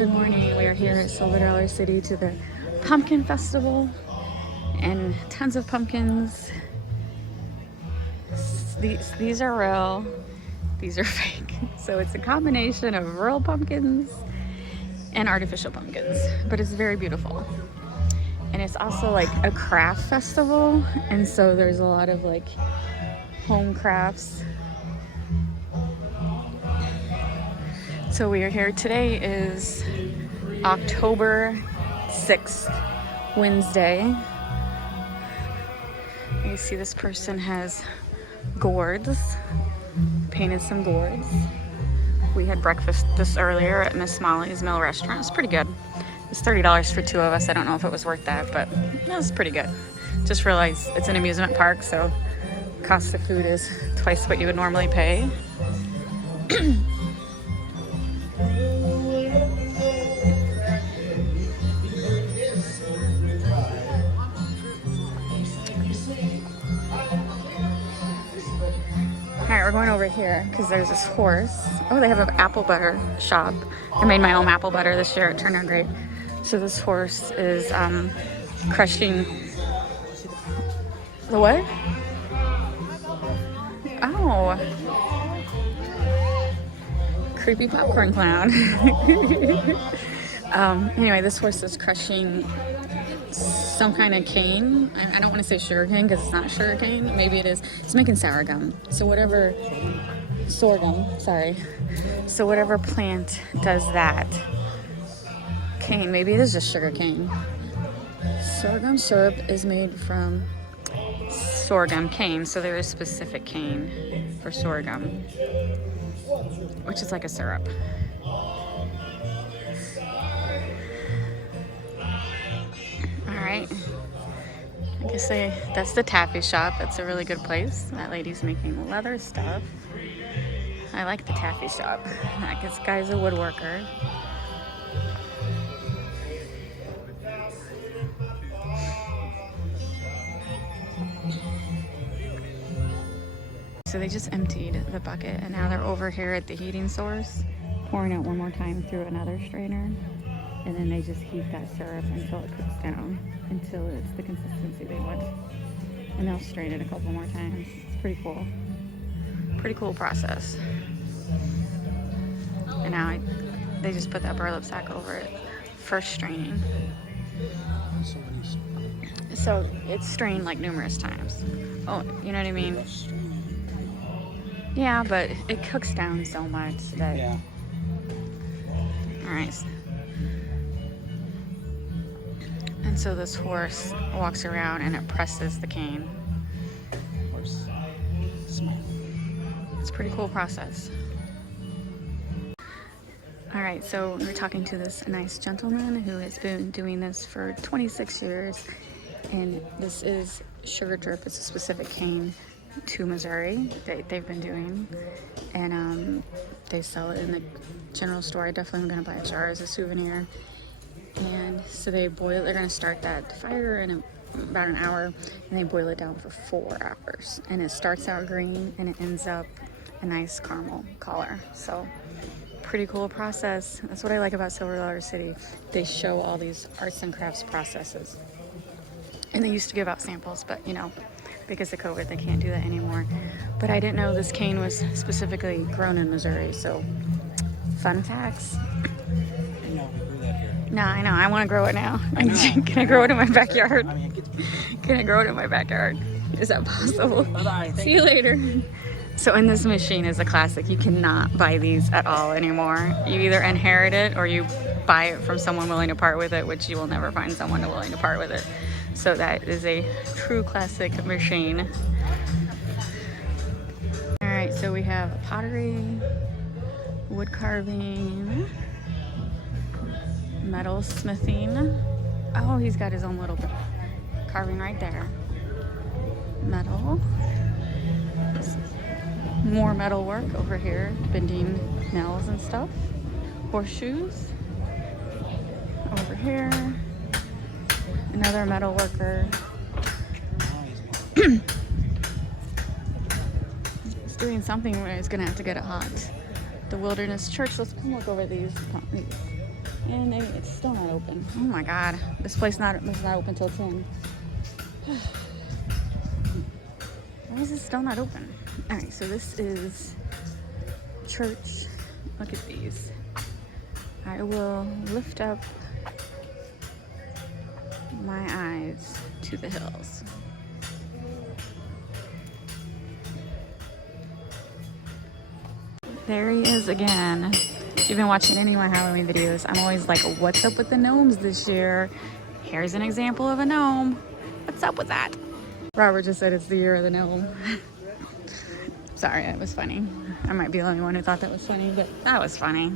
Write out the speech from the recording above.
Good morning. We are here at Silver City to the Pumpkin Festival and tons of pumpkins. These are real, these are fake. So it's a combination of real pumpkins and artificial pumpkins, but it's very beautiful. And it's also like a craft festival, and so there's a lot of like home crafts. So we are here. Today is October 6th, Wednesday. You see this person has gourds, painted some gourds. We had breakfast this earlier at Miss Molly's Mill Restaurant. It's pretty good. It's $30 for two of us. I don't know if it was worth that, but it was pretty good. Just realized it's an amusement park, so cost of food is twice what you would normally pay. Alright, we're going over here because there's this horse. Oh, they have an apple butter shop. I made my own apple butter this year. It turned out great. So this horse is crushing the what? Oh. Creepy popcorn clown. Anyway, this horse is crushing some kind of cane. I don't want to say sugar cane because it's not sugar cane. Maybe it is. It's making sour gum. So whatever, sorghum, sorry. So whatever plant does that, cane, maybe it is just sugar cane. Sorghum syrup is made from sorghum cane. So there is specific cane for sorghum, which is like a syrup. Alright, I guess that's the taffy shop. That's a really good place. That lady's making leather stuff. I like the taffy shop. This guy's a woodworker. So they just emptied the bucket and now they're over here at the heating source, pouring it one more time through another strainer. And then they just heat that syrup until it cooks down, until it's the consistency they want. And they'll strain it a couple more times. It's pretty cool. Pretty cool process. And now they just put that burlap sack over it for straining. So it's strained like numerous times. Oh, you know what I mean? Yeah, but it cooks down so much that... Yeah. Alright. And so this horse walks around and it presses the cane. It's a pretty cool process. Alright, so we're talking to this nice gentleman who has been doing this for 26 years. And this is sugar drip. It's a specific cane to Missouri that they've been doing. And they sell it in the general store. I definitely am going to buy a jar as a souvenir. And so they boil, they're going to start that fire in about an hour, and they boil it down for 4 hours. And it starts out green and it ends up a nice caramel color. So pretty cool process. That's what I like about Silver City. They show all these arts and crafts processes. And they used to give out samples, but you know, because of COVID, they can't do that anymore. But I didn't know this cane was specifically grown in Missouri. So fun facts. No, I know. I want to grow it now. Can I grow it in my backyard? Can I grow it in my backyard? Is that possible? Bye-bye. See you later. So in this machine is a classic. You cannot buy these at all anymore. You either inherit it or you buy it from someone willing to part with it, which you will never find someone willing to part with it. So that is a true classic machine. All right, so we have pottery, wood carving, metal smithing. Oh, he's got his own little carving right there. Metal. More metal work over here, bending nails and stuff. Horseshoes. Over here. Another metal worker. He's doing something where he's gonna have to get it hot. The Wilderness Church. Let's come look over these. And it's still not open. Oh my God. This place was not open till 10. Why is it still not open? All right, so this is church. Look at these. I will lift up my eyes to the hills. There he is again. If you've been watching any of my Halloween videos, I'm always like, what's up with the gnomes this year? Here's an example of a gnome. What's up with that? Robert just said it's the year of the gnome. Sorry, that was funny. I might be the only one who thought that was funny, but that was funny.